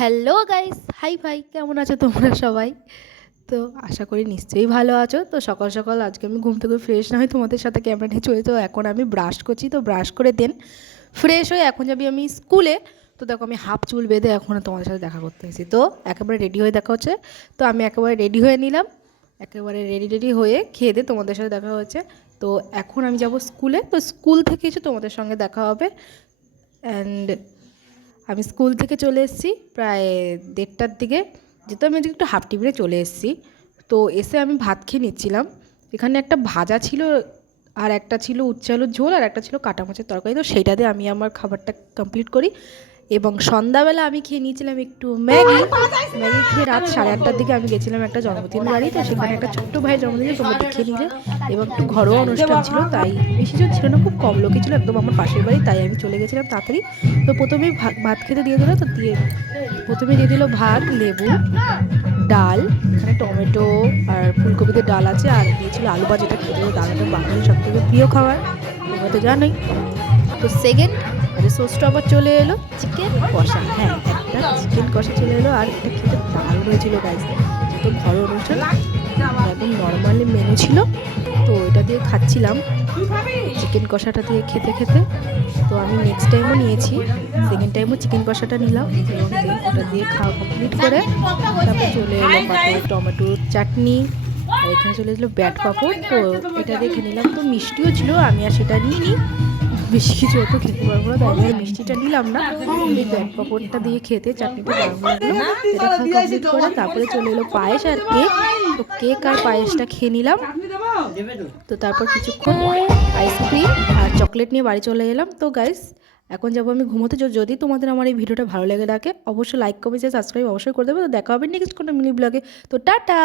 Hello guys, high ভাই, কেমন আছো তোমরা সবাই? তো আশা করি নিশ্চয়ই ভালো আছো। তো সকাল সকাল আজকে আমি ঘুম থেকে ফ্রেশ না হয়ে তোমাদের সাথে ক্যামেরা নিয়ে চলে, তো এখন আমি ব্রাশ করছি। তো ব্রাশ করে দেন ফ্রেশ হয়ে এখন যাবি আমি স্কুলে। তো দেখো আমি হাফ চুল বেঁধে এখন তোমাদের সাথে দেখা করতে এসেছি। তো একেবারে রেডি হয়ে দেখা হচ্ছে। তো আমি একেবারে রেডি হয়ে নিলাম, একেবারে রেডি হয়ে খেয়ে দিয়ে তোমাদের সাথে দেখা হচ্ছে। তো এখন আমি যাব স্কুলে। তো স্কুল থেকে এসে তোমাদের সঙ্গে দেখা হবে। অ্যান্ড আমি স্কুল থেকে চলে এসেছি প্রায় 1:30টার দিকে, যেহেতু আমি আজকে একটু হাফ টিফিনে চলে এসেছি। তো এসে আমি ভাত খেয়ে নিচ্ছিলাম। এখানে একটা ভাজা ছিল, আর একটা ছিল উচ্ছে আলুর ঝোল, আর একটা ছিল কাটা মাছের তরকারি। তো সেইটা দিয়ে আমি আমার খাবারটা কমপ্লিট করি। এবং সন্ধ্যাবেলা আমি খেয়ে নিয়েছিলাম একটু ম্যাগি। ম্যাগি খেয়ে রাত 8:30টার দিকে আমি গেছিলাম একটা জন্মদিন বাড়ি। তো সেখানে একটা ছোট্ট ভাইয়ের জন্মদিনে তোমরা দেখিয়ে নিলে, এবং একটু ঘরোয়া অনুষ্ঠান ছিল, তাই বেশি জন ছিল না, খুব কম লোকই ছিল, একদম আমার পাশের বাড়ি, তাই আমি চলে গেছিলাম তাড়াতাড়ি। তো প্রথমেই ভাত খেতে দিয়ে দিল। তো প্রথমে দিয়ে দিল ভাত, লেবু, ডাল, এখানে টমেটো আর ফুলকপিতে ডাল আছে, আর দিয়েছিল আলু ভাজা। যেটা খেতে ডাল একটা বাঙালির সব থেকে প্রিয় খাবার, তোমরা তো জানোই। তো সেকেন্ড সোসটা আবার চলে এলো চিকেন কষা। হ্যাঁ, একটা চিকেন কষা চলে এলো, আর এটা খেতে দারুণ হয়েছিল গাইস। তো ঘরোয়া অনুষ্ঠান, একদম নর্মালি মেনু ছিল। তো এটা দিয়ে খাচ্ছিলাম, চিকেন কষাটা দিয়ে খেতে খেতে। তো আমি নেক্সট টাইমও নিয়েছি, সেকেন্ড টাইমও চিকেন কষাটা নিলাম, এবং ওটা দিয়ে খাওয়া কমপ্লিট করে তারপর চলে এলো পাঁপড়, টমেটোর চাটনি, আর এখানে চলে এলো ব্যাট পাঁপড়। তো এটা দেখে নিলাম। তো মিষ্টিও ছিল, আমি আর সেটা নিইনি, বেশি কিছু অত খেতে পারবো না, তাই আমি আর মিষ্টিটা নিলাম না। এই ব্যাট পাঁপড়টা দিয়ে খেতে চাটনিটা দারুণ লাগলো। এটা খাওয়া কমপ্লিট করে তারপরে চলে এলো পায়েস আর কেক। তো কেক আর পায়েসটা খেয়ে নিলাম। তো তারপর কিছুক্ষণ আইসক্রিম আর চকলেট নিয়ে বাড়ি চলে এলাম। তো গাইস, এখন যাবো আমি ঘুমোতে। যদি তোমাদের আমার এই ভিডিওটা ভালো লেগে থাকে, অবশ্যই লাইক, কমেন্ট, সাবস্ক্রাইব অবশ্যই করে দেবে। তো দেখা হবে নেক্সট কোনো মিনি ব্লগে। তো টাটা।